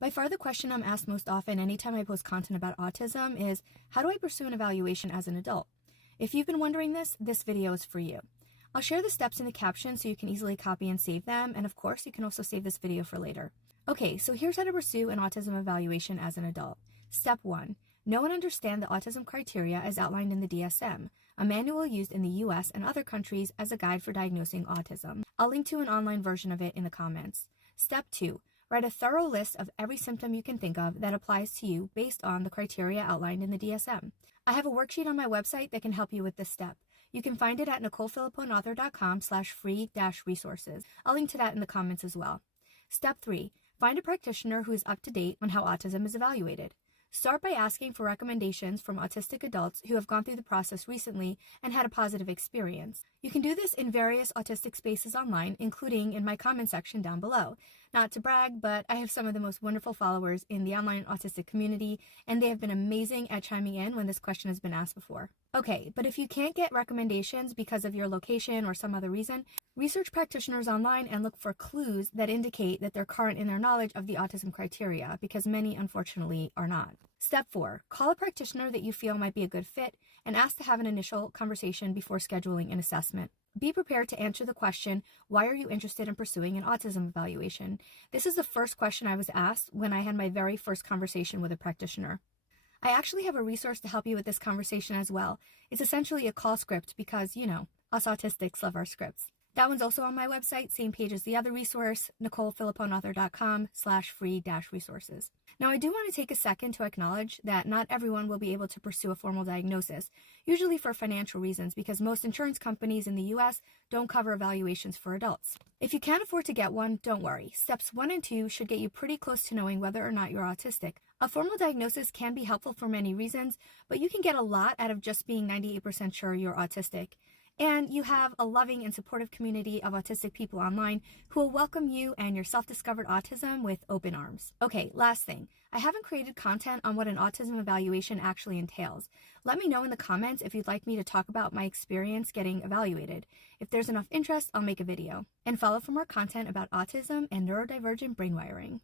By far the question I'm asked most often anytime I post content about autism is, how do I pursue an evaluation as an adult? If you've been wondering this video is for you. I'll share the steps in the caption so you can easily copy and save them, and of course you can also save this video for later. Okay, so here's how to pursue an autism evaluation as an adult. Step 1. Know and understand the autism criteria as outlined in the DSM, a manual used in the US and other countries as a guide for diagnosing autism. I'll link to an online version of it in the comments. Step 2. Write a thorough list of every symptom you can think of that applies to you based on the criteria outlined in the DSM. I have a worksheet on my website that can help you with this step. You can find it at nicolefilipponeauthor.com/free-resources. I'll link to that in the comments as well. Step 3. Find a practitioner who is up to date on how autism is evaluated. Start by asking for recommendations from autistic adults who have gone through the process recently and had a positive experience. You can do this in various autistic spaces online, including in my comment section down below. Not to brag, but I have some of the most wonderful followers in the online autistic community, and they have been amazing at chiming in when this question has been asked before. Okay, but if you can't get recommendations because of your location or some other reason, research practitioners online and look for clues that indicate that they're current in their knowledge of the autism criteria, because many, unfortunately, are not. Step 4. Call a practitioner that you feel might be a good fit and ask to have an initial conversation before scheduling an assessment. Be prepared to answer the question, why are you interested in pursuing an autism evaluation? This is the first question I was asked when I had my very first conversation with a practitioner. I actually have a resource to help you with this conversation as well. It's essentially a call script because, you know, us autistics love our scripts. That one's also on my website, same page as the other resource, nicolefilipponeauthor.com/free-resources. Now, I do want to take a second to acknowledge that not everyone will be able to pursue a formal diagnosis, usually for financial reasons, because most insurance companies in the US don't cover evaluations for adults. If you can't afford to get one, don't worry. Steps 1 and 2 should get you pretty close to knowing whether or not you're autistic. A formal diagnosis can be helpful for many reasons, but you can get a lot out of just being 98% sure you're autistic. And you have a loving and supportive community of autistic people online who will welcome you and your self-discovered autism with open arms. Okay, last thing. I haven't created content on what an autism evaluation actually entails. Let me know in the comments if you'd like me to talk about my experience getting evaluated. If there's enough interest, I'll make a video. And follow for more content about autism and neurodivergent brain wiring.